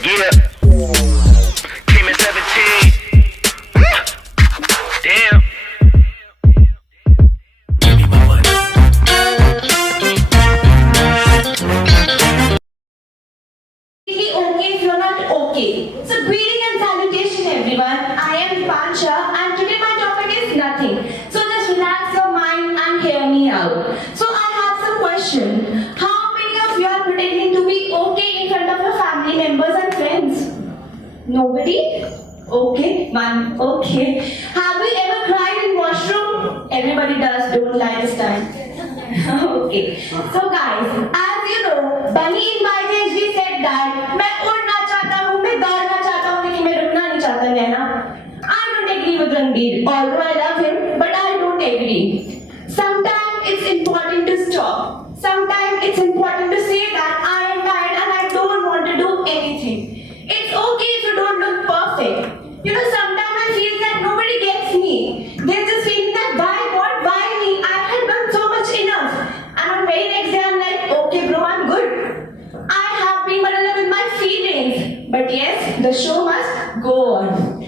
Yeah. Came at 17. Damn. Okay if you're not okay. So greeting and salutation everyone. I am Pancha and today my topic is nothing. So just relax your mind and hear me out. So I have some question. How many of you are pretending to be okay in front of your family members and friends? Nobody? Okay, one. Okay. Have you ever cried in washroom? Everybody does. Don't lie this time. Okay. So guys, as you know, Bunny in my ji said that मैं उड़ना चाहता हूँ, मैं दौड़ना चाहता हूँ, लेकिन मैं रुकना नहीं चाहता नैना. I don't agree with Ranbir. Although I love him, but I don't agree. Sometimes it's important to stop. Sometimes it's important to say that I am tired and I don't want to do anything. It's okay if you don't look perfect. You know, sometimes I feel that nobody gets me. There's this feeling that why God, why me? I had done so much enough. And on very next day I'm like, okay bro, I'm good. I have been muddled with my feelings. But yes, the show must go on.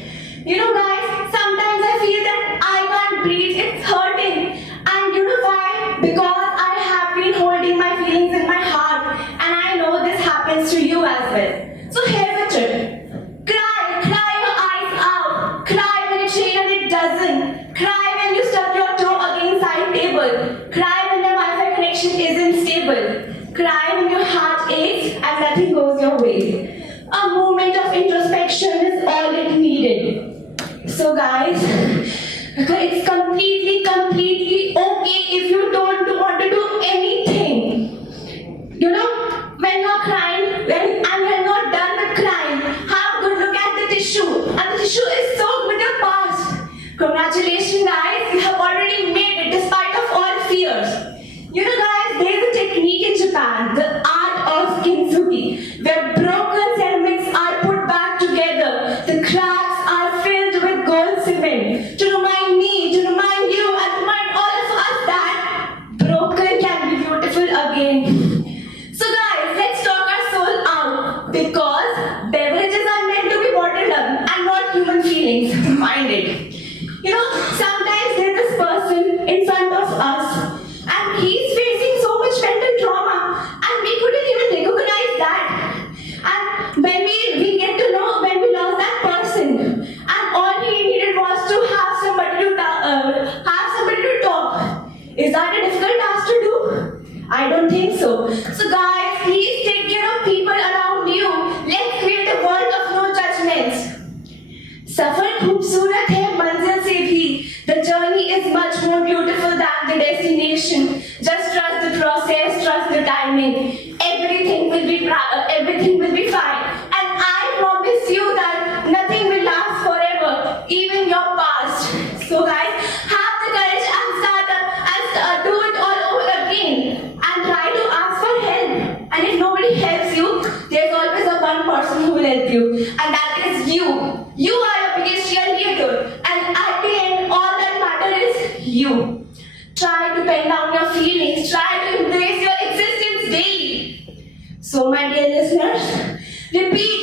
You know guys, sometimes I feel that I can't breathe, it's hurting. And you know why? Because I have been holding my feelings in my heart. And I know this happens to you as well. So here's the trick. Cry your eyes out. Cry when it's rain and it doesn't. Cry when you stuck your toe against side table. Cry when the Wi-Fi connection isn't stable. Cry when your heart aches and nothing goes your way. A moment of introspection is all it needed. So guys, it's completely okay if you don't want to do anything. You know, when you're crying, when you're done with crying, have a good look at the tissue. And the tissue is soaked with your past. Congratulations guys, you have already made it despite of all fears. You know guys, there's a technique in Japan, the art of kintsugi, where broken ceramics are put back together. The cracks are filled with gold cement to remind me, to remind you, and to remind all of us that broken can be beautiful again. So guys, let's talk our soul out, because beverages are meant to be bottled up and not human feelings. Mind it. You know, sometimes there's this person in front of us and he's facing so much mental trauma and we couldn't even recognize that. And when we get to know when we lost that person and all he needed was to have somebody to talk. Is that a difficult task to do? I don't think so. So guys, please take care of people around you. Let's create a world of no judgments. सफर खूबसूरत है मंजिल से भी. The journey is much more beautiful than the destination. Just trust the process, trust the timing. Everything will be fine. And I promise you that nothing will last forever, even your past. So guys, have the courage and start up and do it all over again. And try to ask for help. And if nobody helps you, there's always a one person who will help you. And that is you. You are your biggest cheerleader, and at the end, all that matters is you. Try to pen down your feelings, try to embrace your existence daily. So, my dear listeners, repeat